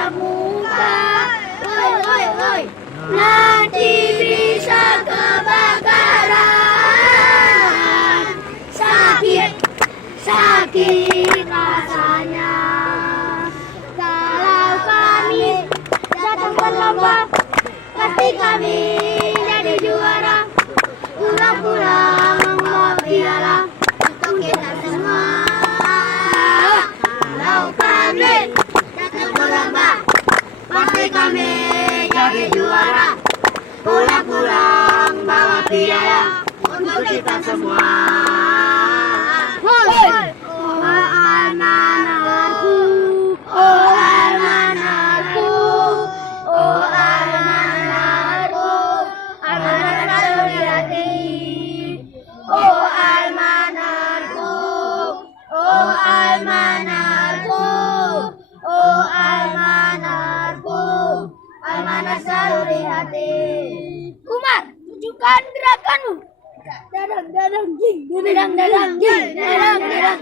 tatap muka. Woi, nanti bisa kebakaran. Sakit rasanya. Kalau kami datang terlambat, pasti kami jadi juara. Pulang-pulang membawa piala untuk kita semua. Kalau kami datang terlambat, pasti kami jadi juara. Pulang-pulang bawa piala untuk kita semua. Oh anak-anakku, oh anak-anakku, oh anak-anakku, amanah selalu di hati. Oh almanarku, oh almanarku, oh almanarku, almanah selalu di hati. Umar, tunjukkan gerakanmu. Dadang dadang jing, dadang dadang jing, dadang dadang